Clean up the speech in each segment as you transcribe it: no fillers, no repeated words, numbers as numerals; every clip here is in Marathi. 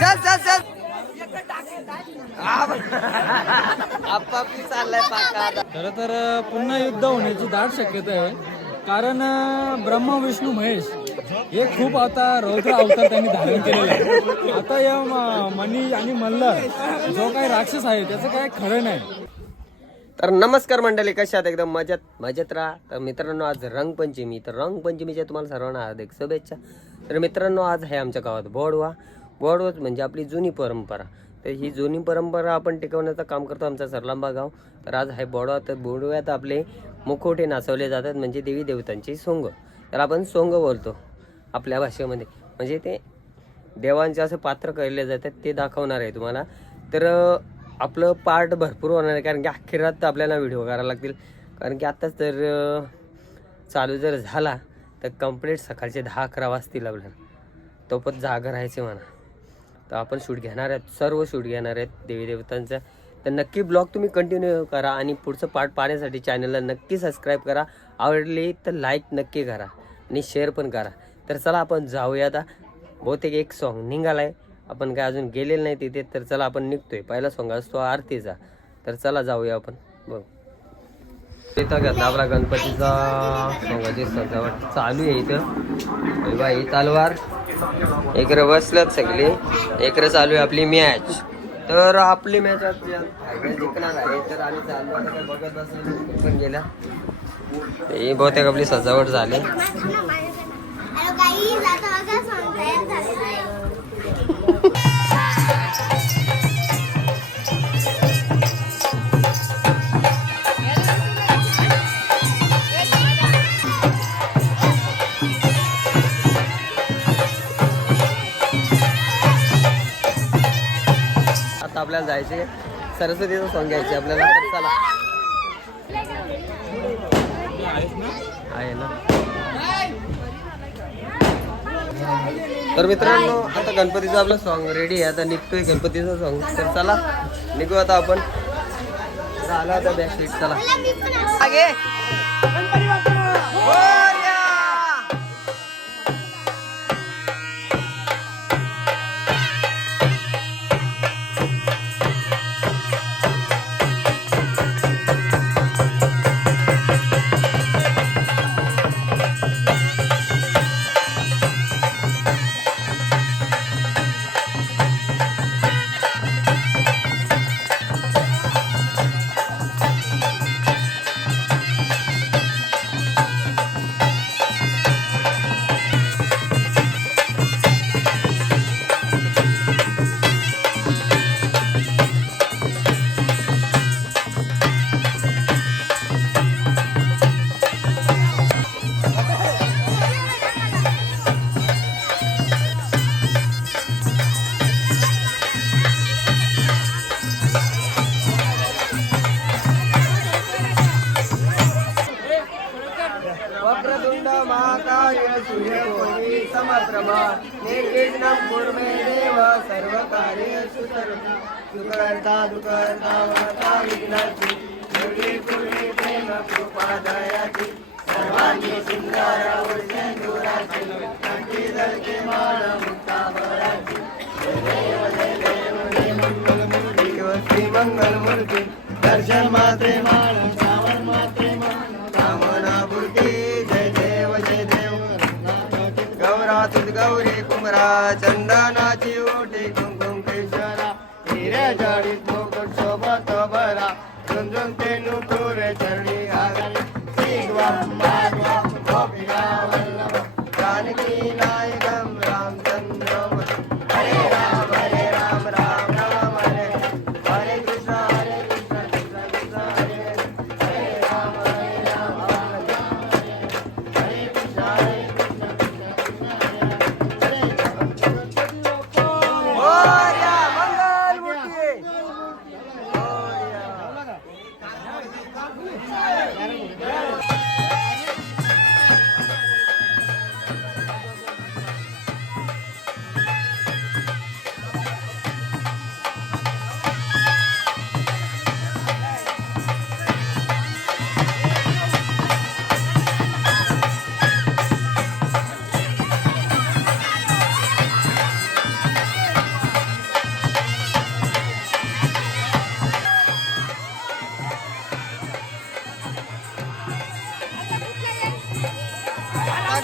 चल चल चल आपापली चाललाय पाका. खरं तर पुन्हा युद्ध होण्याची दाट शक्यता आहे. कारण ब्रह्मा विष्णू महेश हे खूप आता रौद्र अवतार त्यांनी धारण केलेला आहे. आता या मणी आणि मल्हार जो काही राक्षस आहे त्याचं काय खरं नाही. तर नमस्कार मंडळी, कशा आहात? एकदम मजेत राहा. तर मित्रांनो, आज रंगपंचमी. तर रंगपंचमीच्या तुम्हाला सर्वांना हार्दिक शुभेच्छा. तर मित्रांनो, आज आहे आमच्या गावात बोडवा. बोडवा म्हणजे आपली जुनी परंपरा. तर ही जुनी परंपरा आपण टिकवण्याचं काम करतो आमचा सरलांबा गाव. तर आज आहे बोडवा. तर बोडव्यात आपले मुखवटे नाचवले जातात, म्हणजे देवी देवतांची सोंग. तर आपण सोंग बोलतो आपल्या भाषेमध्ये, म्हणजे ते देवांचे असं पात्र केले जातात ते दाखवणार आहे तुम्हाला. तर आपलं पार्ट भरपूर होणार आहे, कारण की अख्खी रात आपल्याला व्हिडिओ करायला लागतील. कारण की आत्ताच तर चालू जर झाला तर कंप्लीट सकाळचे 10-11 वाजतील आपल्याला. तो पण जागा राहायचे म्हणा. तर आपण शूट घेणार आहेत, सर्व शूट घेणार आहेत देवी देवतांचा. तर नक्की ब्लॉग तुम्ही कंटिन्यू करा आणि पुढचं पार्ट पाहण्यासाठी चॅनलला नक्की सबस्क्राईब करा. आवडली तर लाईक नक्की करा आणि शेअर पण करा. तर चला आपण जाऊया. आता बहुतेक एक सॉन्ग निघाला आहे, आपण काय अजून गेलेलं नाही तिथे. तर चला आपण निघतोय. पहिला सॉन्ग असतो आरतीचा. तर चला जाऊया आपण. बघ इथं घेतला आपला गणपतीचा सोंगाची सजावट चालू आहे इथं. बाई तलवार इकडे बसल्यात सगळे. इकडे चालू आहे आपली मॅच. तर आपली मॅच जिंकणार आहे. तर आम्ही चालू आता काय बघत बसलो पण गेल्या. ही बहुतेक आपली सजावट झाली. आता आपल्याला जायचे सरस्वतीचं सॉन्ग घ्यायचे आपल्याला. तर चला. आहे ना. तर मित्रांनो, आता गणपतीचं आपलं सॉन्ग रेडी आहे. आता निघतोय गणपतीचं सॉन्ग. तर चला निघू आता आपण. झाला आता बॅक सीट. चला आगे. वक्रतुंड महाकाय सूर्यकोटि समप्रभा निर्विघ्नं कुरु मे देव सर्वकार्येषु सर्वदा. दुःखहर्ता दुःखहर्ता वरदा विघ्नाची देवी पूर्णे प्रेम कृपा दयाची सर्वांगी सुंदर उर्जेंदुराची कंठी धरते माळ मुक्ताबळाची. देव देव देव मंगलमूर्ती श्री मंगलमूर्ती दर्शन मात्रे माळ श्रावण मात्रे माळ कामना पूर्ती. जय देव जय देव. गौरातुत गौरी कुमरा चंदनाची ओटी कुंकुम केशरा हिरे जडित मुकुट शोभत बरा झुंझुन ते नुपुरे चरणी घागरी श्रीग्वम भागवम गोपिका वल्लभ जानकी नायकम रामचंद्रम. हरे राम राम राम हरे हरे कृष्ण कृष्ण कृष्ण हरे हरे राम हरे राम हरे कृष्ण कृष्ण हरे मोरया मंगल मूर्ती. मोरया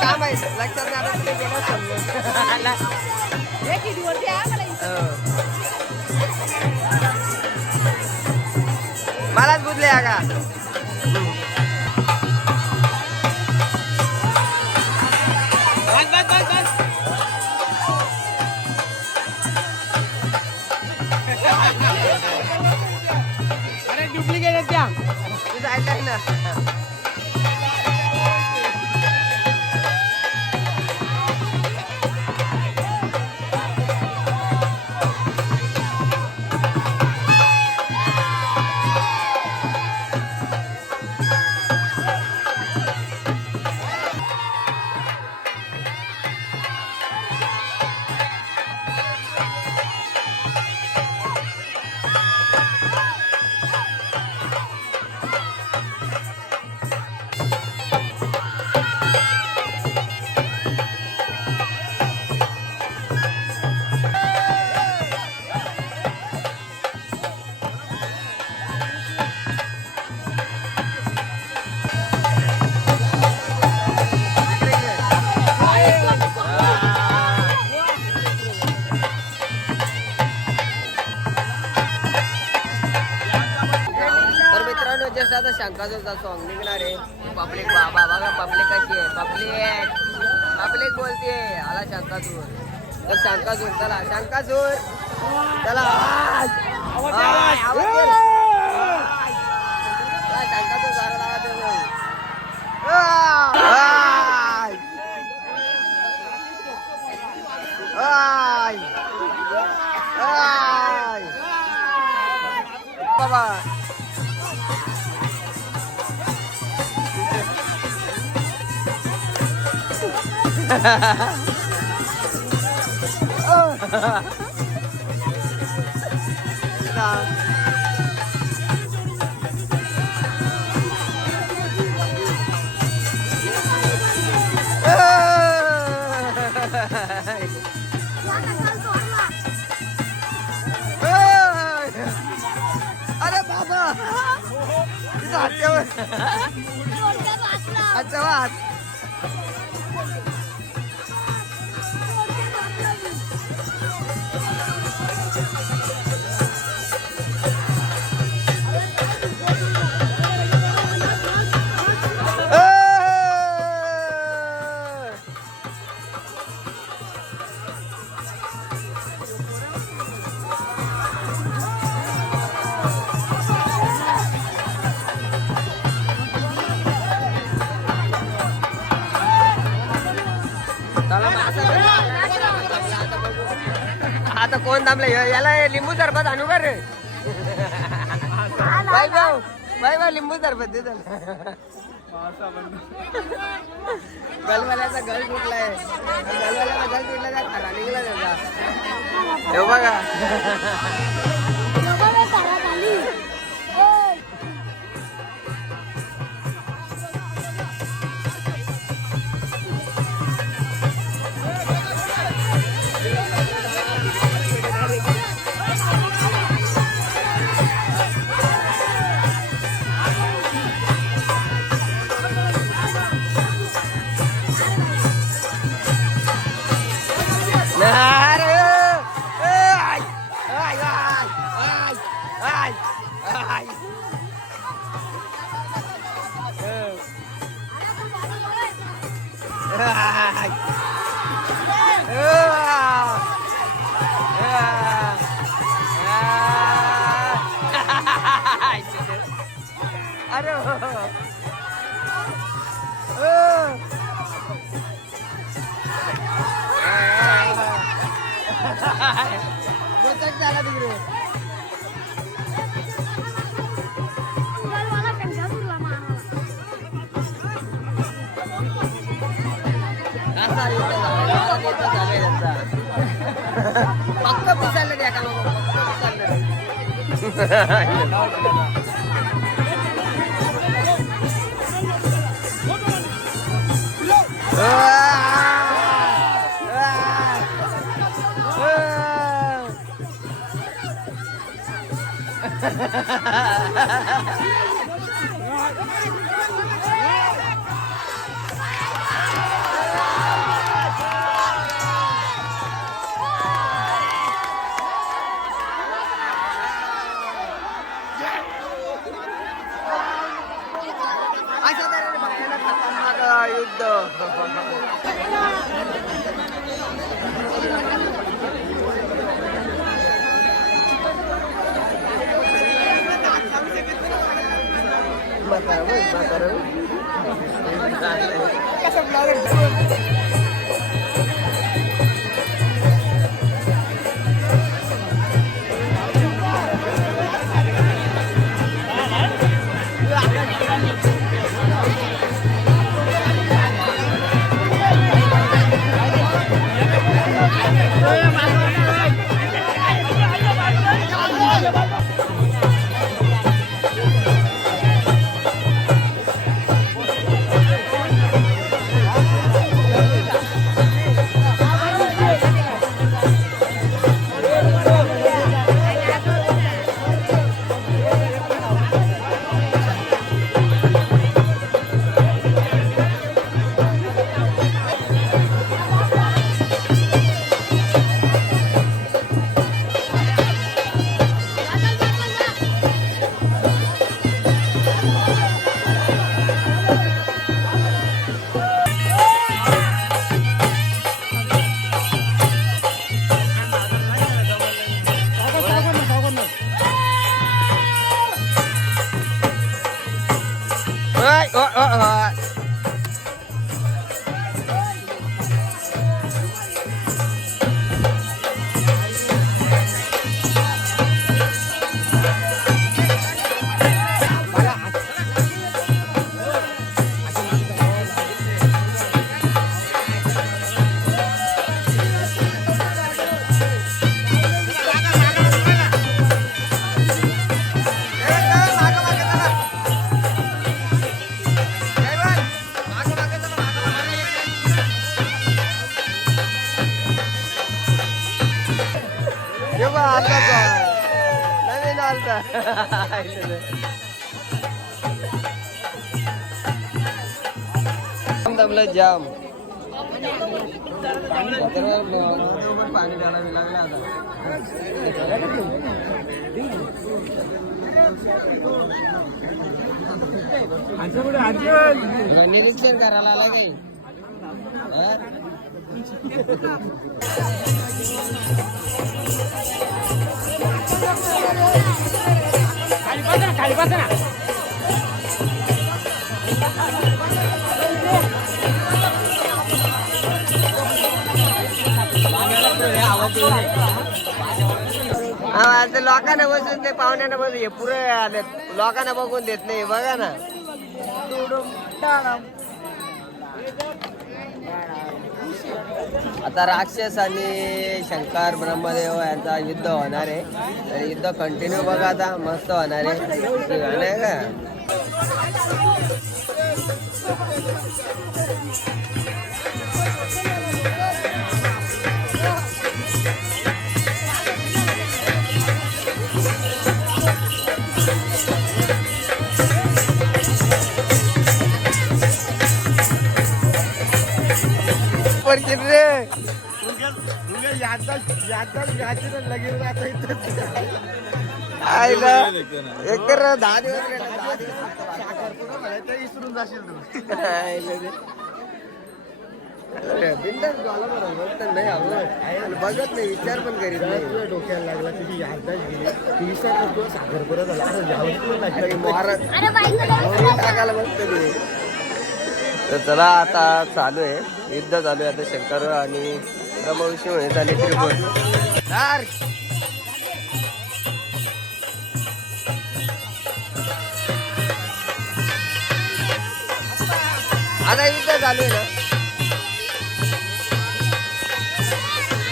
काम आहे लक्षात नाही आलं तुम्ही गेलं समजून. मलाच बुजले का अरे डुप्लिकेट आहेत त्या. तुझं ऐकलंय ना. जस्ट आता शंकाजोचा सॉन्ग निघणार आहे. पब्लिक बाबा बघा पब्लिक कशी आहे. पब्लिक बोलते आला शंकासूर. तर शंकासूर चला शंकासूर चला शंकासूर झाला बाबा. अरे बाबा अच्छा वाच आता कोण थांबलं याला लिंबू सरबत आणू का रे. बाय बाय लिंबू सरबत दे गलवाल्याचा गल तुटलाय. गलवाल्याचा गल तुटला त्या खरा निघला त्याचा. हे बघा झाला तिकडे. पक्क पिसायला द्या का नवीन आलता दमलं जाम पाणी घालावे लागलं आता निरीक्षण करायला आला काही खाली बसा ना आता लोकांना बसून ते पाहुण्यांना बसून हे पुरे आले लोकांना बघून देत नाही बघा ना आता राक्षस आणि शंकर ब्रह्मदेव यांचा युद्ध होणार आहे तर युद्ध कंटिन्यू बघा आता मस्त होणार आहे नाही का एकतर 10 दिवस विसरून जाशील तू नाही आवडत बघत नाही विचार पण करीत नाही डोक्याला लागला तुझी याददाच गेली ती विचार करतो साखरपुरा झाला टाकायला बघतो तुम्ही तर चला आता चालू आहे युद्ध चालू आहे आता शंकर आणि ब्रह्मविष्णू हे झाले त्रिपुर आता युद्ध चालू आहे ना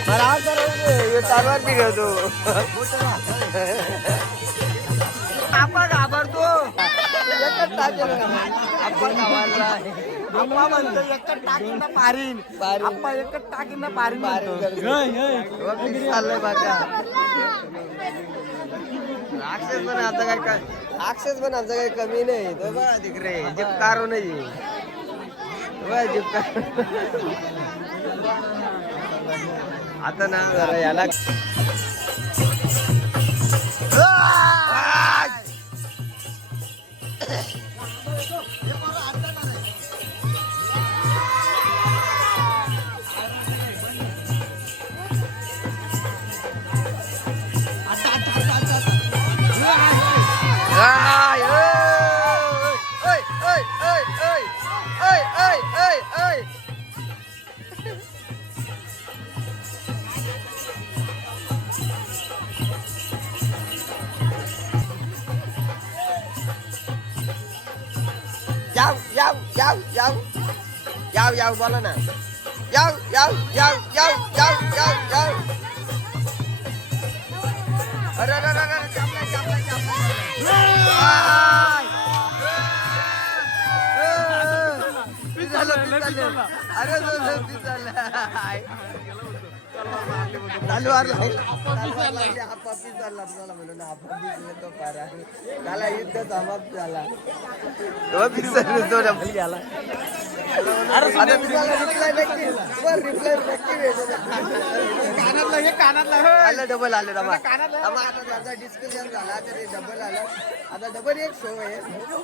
मला चालवायची घेतो आपण घाबरतो आपण घाबरला आप्पा म्हणतो एकच टाकीन ना पारीन आप्पा एकच टाकीन ना पारीन चाललंय बघा राक्षस पण आता काय राक्षस पण आमचा काही कमी नाही तो बघा तिकडे जिपकारो नाही आता ना जरा याला याव याव याव याव याव याव बोला ना याव याव याव याव याव याव याव अरे अरे अरे चापला चापला चापला अरे तलवार त्याला युद्ध समाप्त झाला डबल आले आता डिस्कशन झाला तरी डबल आलं आता डबल एक शो आहे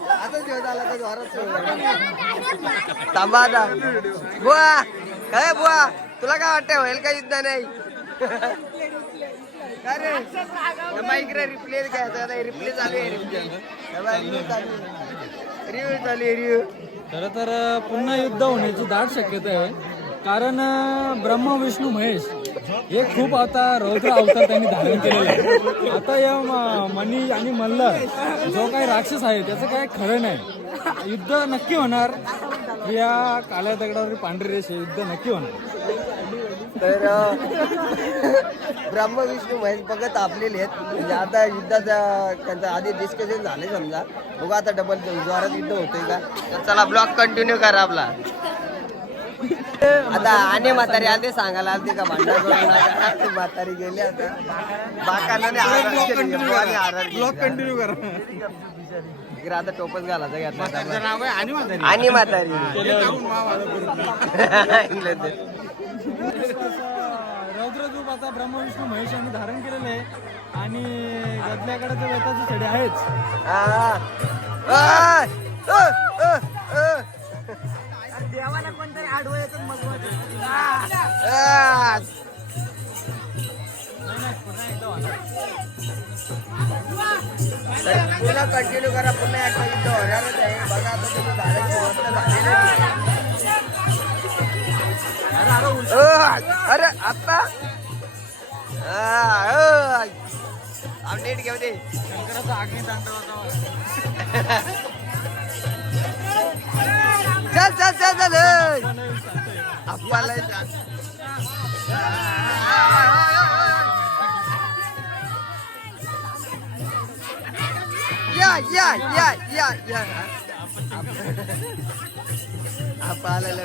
आता जेवण आला तर जोरात शो थांबा आता बुवा काय बुवा तुला काय वाटतंय होईल का युद्ध नाही अरे इकडे रिप्ले घ्यायचा रिप्ले चालू आहे रिव्ह्यू चालू आहे रिव्ह्यू खरं तर पुन्हा युद्ध होण्याची दाट शक्यता आहे कारण ब्रह्मा विष्णू महेश हे खूप आता रौद्र अवतार त्यांनी धारण केलेला आहे. आता या मणी आणि मल्ल जो काही राक्षस आहे त्याचं काय खरं नाही. युद्ध नक्की होणार या काळ्या दगडावर पांढरी रेष युद्ध नक्की होणार. तर ब्रह्म विष्णू महेश बघत आपलेले आहेत म्हणजे आता युद्धाचा त्यांचं आधी डिस्कशन झाले समजा बघा आता डबल जोरात युद्ध होतोय का तर चला ब्लॉग कंटिन्यू करा आपला. आता आणि म्हातारी आधी सांगायला आलती का भांडण म्हातारी गेली आता ब्लॉग कंटिन्यू करा इकडे आता टोपच घालायचं घेतला आणि म्हातारी रौद्ररूप आता ब्रह्मा विष्णू महेश यांनी धारण केलेलं आहे आणि गदल्याकडे ते वेताचे छडे आहेच. देवाला कोणतरी आडवं येतं मग पुन्हा कंटिन्यू करा पुन्हा एकदा युद्ध होणारच आहे बघा आता तुम्ही अरे आता अपडेट घेऊ दे शंकराचा आग्नेय तांडव चल चल चल चल आपल्याला या या या या या आपल्याला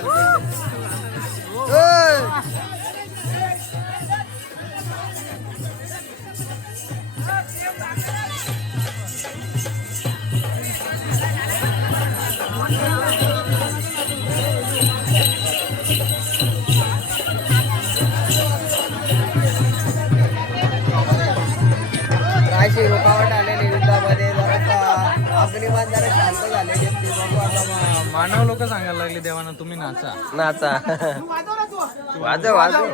अशी रुकावट आलेली युद्धामध्ये जरा अग्निमान जरा शांत झालेली बघू आता मानव लोक सांगायला लागले देवाना तुम्ही नाचा नाचा वाजव वाजव